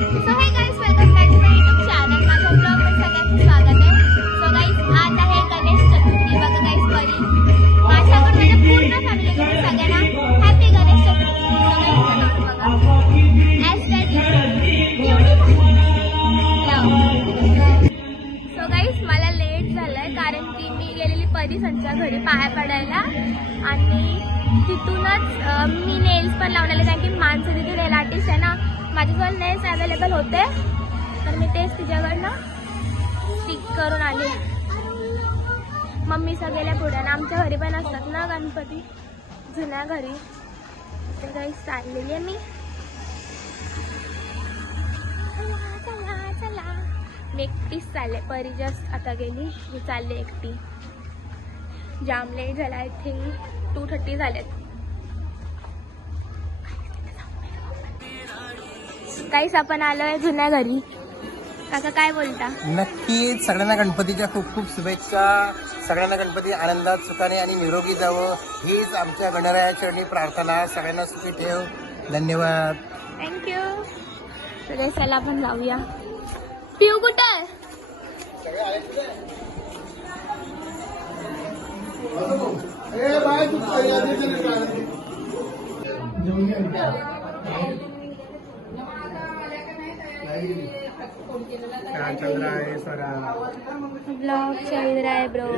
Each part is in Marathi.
So hey guys welcome back to my YouTube channel माझ्या ब्लॉग सगळ्यांचं स्वागत आहे सो गाईस आज आहे गणेश चतुर्थी. बघा गाईस परी. माझ्याकडून माझ्या पूर्ण फॅमिलीकडून सगळ्यांना हॅपी गणेश चतुर्थी. सगळ्यांचं नाव बघा ॲज सो गाईस मला लेट झालंय कारण की मी गेलेली परी परिसंच्या घरी पाया पडायला. आणि तिथूनच मी नेल्स पण लावलेले कारण की माणसं तिथे नेल आर्टिस्ट आहे ना. माझ्याजवळ नेस अवेलेबल होते. तर मी तेच तिच्याकडनं स्टिक करून आले. मम्मी सगळ्या पुढे ना आमच्या घरी पण असतात ना गणपती? जुन्या घरी. तर काही चाललेली आहे मी. चला मी एकटीच चालले. परी जस्ट आता गेली. मी चालले एकटी. जाम लेट झाला आय थिंक टू थर्टी झाल्यात काहीच आपण आलोय जुन्या घरी. काका काय बोलता? नक्कीच सगळ्यांना गणपतीच्या खूप खूप शुभेच्छा. सगळ्यांना गणपती आनंदात सुखाने आणि निरोगी जावं. हीच आमच्या गणरायाचरणी प्रार्थना. सगळ्यांना सुखी ठेव. धन्यवाद. थँक्यू तर चला आपण जाऊया पिऊ कुठं? आहे? चंद्र आहे सरा? ब्लॉग चल रहा है ब्रो।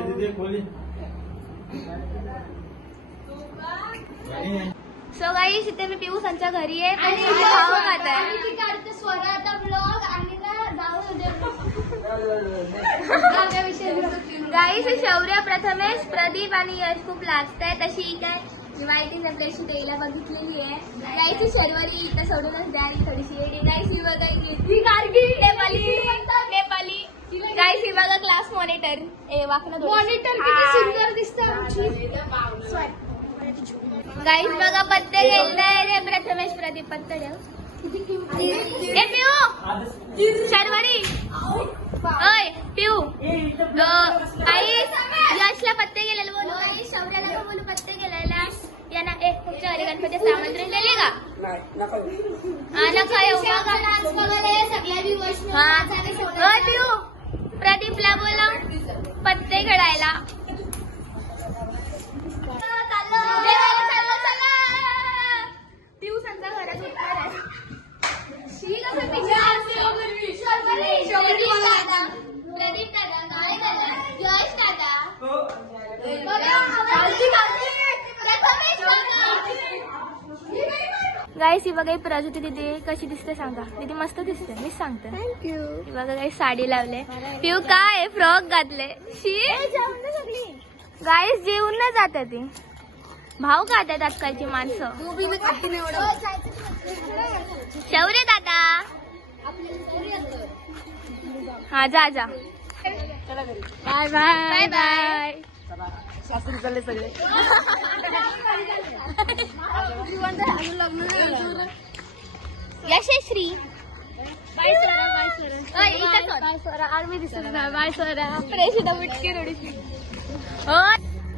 सो गाईस इथे मी पिऊ संच्या घरी आहे स्वराचा ब्लॉग आणि शौर्य प्रथमेश प्रदीप आणि यश खूप लाजत आहे तशी काय दिवाळीची आपल्याशी देईला बघितलेली आहे. गाईची शर्वरी इथं सोडूनच द्या आणि थोडीशी येडी गाईस ही बघा ही गार्गी नेपाली. नेपाली. ही बघा क्लास मॉनिटर ए वाकणं मॉनिटर किती सुंदर दिसतं गाईस बघा पत्ते गेलताय रे प्रथमेश प्रदीप पत्ते. देव ए पिऊ शर्वरी ओय पिऊ गाईस यशला पत्ते गेलेले बोलू गाईस शौर्याला पण बोलू पत्ते गेलेला यांना ए तुमच्या घरी गणपती आमंत्रण दिले का? सगळ्या प्रदीपला बोला पत्ते खेळायला पिऊ सांगा घरात उठणार आहे शी कसं प्रदीप दादा काय करणार यश दादा गाईस ही बघा ही प्रजुती दिदी कशी दिसते सांगा. दिदी मस्त दिसते मीच सांगते. थँक्यू ही बघा काही साडी लावले. पिऊ काय फ्रॉक घातले. शी? गाईस जेवून नाही जाते ती. भाव खातात आजकालची माणसं. शौर्य दादा. हा जा जा. बाय बाय बाय बाय सासरी चालले सगळे यशस्वी बाय स्वरा बाय स्वरा इथं बाय स्वरा आर्मी दिसत नाही. बाय स्वरा प्रेसिडा मुटकी थोडीशी.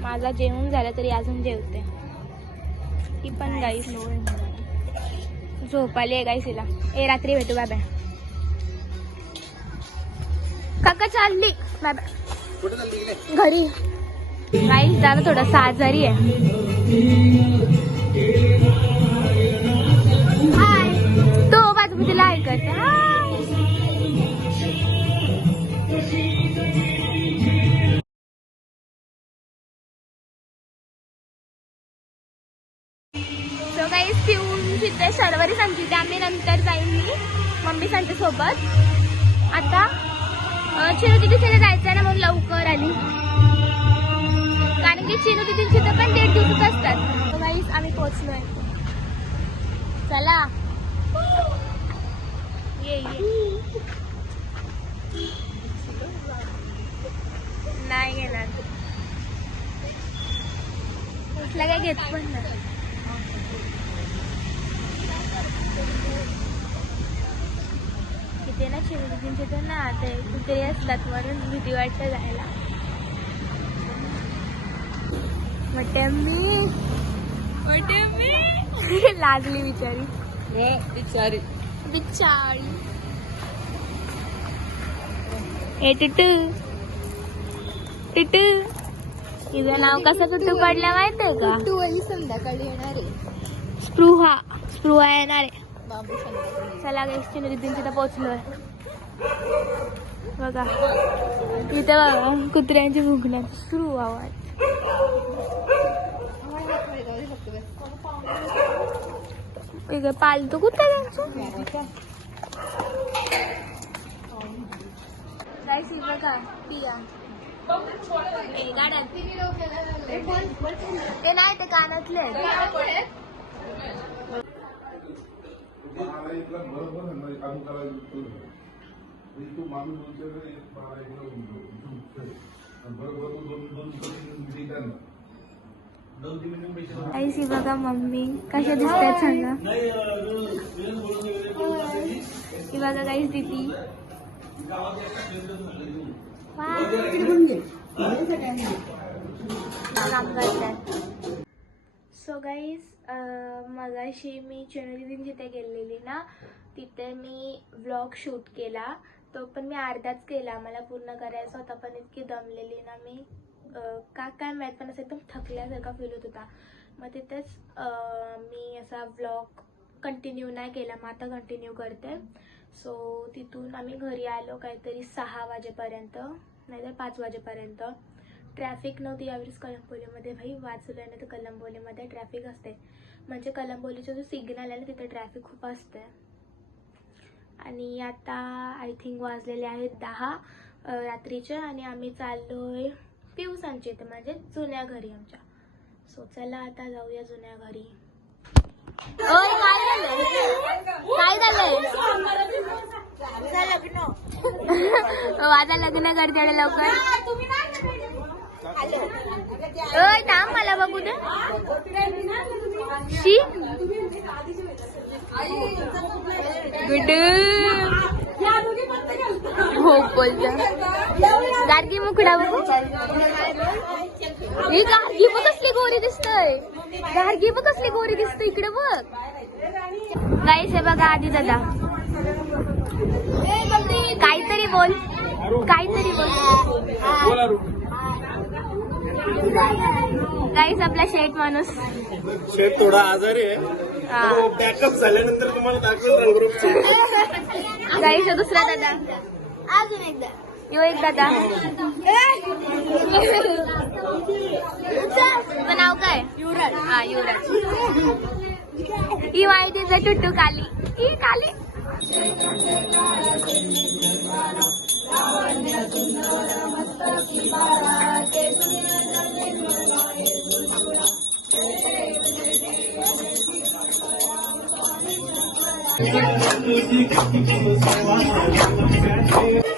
माझा जेवण झालं तरी अजून जेवते. ती पण गाईस. झोपाली आहे गाईस हिला. ए रात्री भेटू बाय काका चालली. बाय बाय कुठे चालली गेले घरी. गाईस जाणं थोडासा आजारी आहे. हाय तो बाजू तिला ऐकत काही पिऊन तिथे शर्वरी सांगते ते आम्ही नंतर जाईन मी मम्मी सांगते सोबत. आता चिरू तिथे जायचं ना म्हणून लवकर आली. कारण की चिनू तिथे तिथं पण दीड दिवसात असतात. गाईस आम्ही पोहोचलोय. चला. ये ये. नाही गेला कसला काय घेत पण नाही? तिथे ना शिवजींचे तर ना. ते कुठे असतात म्हणून भीती वाटतं जायला. म्हटते मी. म्हटते मी. लागली बिचारी. बिचारी. बिचारी. ए टुटू. टुटू. तिचं नाव कसं टुटू पडलं माहितीये का? तू आणि संध्याकाळी येणार आहे. स्पृहा. स्पृहा येणार आहे. चला गेस्टी नदीतून तिथं पोहोचलोय. बघा. इथं बघा कुत्र्यांची भुंकणार सुरू आवाज. वेगळं पालतो कुत्रा त्यांचं? काय सी बघा पिया. ए, गाड्यात. ते नाही ते कानातले तू माणूस बोलतोय ना, एक मला इकडं बोलतो. आणि बरोबर तू दोन दोन दोन ठिकाण दोन आई सी बघा मम्मी कशा दिसतात सांगा. ही बघा काहीच दिदी. काम करतात सो गाईज मगाशी मी चिणोदीदीन जिथे गेलेली ना तिथे मी व्लॉग शूट केला. तो पण मी अर्धाच केला. मला पूर्ण करायचा होता पण इतकी दमलेली ना मी. का काय माहीत पण असं एकदम थकल्यासारखा फील होत होता. मग तिथेच मी असा ब्लॉग कंटिन्यू नाही केला मग आता कंटिन्यू करते. सो तिथून आम्ही घरी आलो काहीतरी सहा वाजेपर्यंत नाहीतर पाच वाजेपर्यंत. ट्रॅफिक नव्हती यावेळेस कलंबोलीमध्ये भाई वाचलं नाही तर कलंबोलीमध्ये ट्रॅफिक असते. म्हणजे कलंबोलीचा जो सिग्नल आहे ना तिथे ट्रॅफिक खूप असते. आणि आता आय थिंक वाजलेले आहेत दहा रात्रीचे. आणि आम्ही चाललो आहे पिवसांचे इथे म्हणजे जुन्या घरी आमच्या. सो चला आता जाऊया जुन्या घरी. ओय काय काय झालंय? माझं लग्न करते लवकर. ओय थांब मला बघू दे. शी. गुडू हो बोलत गार्गी मुकडा बघू. ही गार्गी बघ कसली गोरी दिसतय. गार्गी बघ कसली गोरी दिसते इकडे बघ. गाईस हे बघा आधी दादा. काहीतरी बोल काहीतरी बोल. गाईस आपला शेट माणूस. शेट थोडा आजारी आहे. हा. बॅकअप झाल्यानंतर तुम्हाला गाईस दुसरा दादा. अजून एकदा. यो एक दादा. तुझं नाव काय? युवराज. हा युवराज. ही माहितीचं टुट्टू काली. ही काली. करवली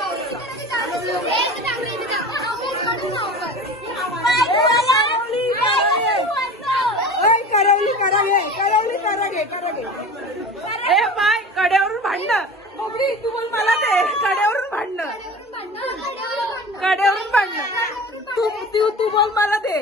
ए पाय कड्यावरून भांडणं. मला ते. कड्यावरून भांडणं. कड्यावरून भांडणं. तू तू तू बोल मला ते.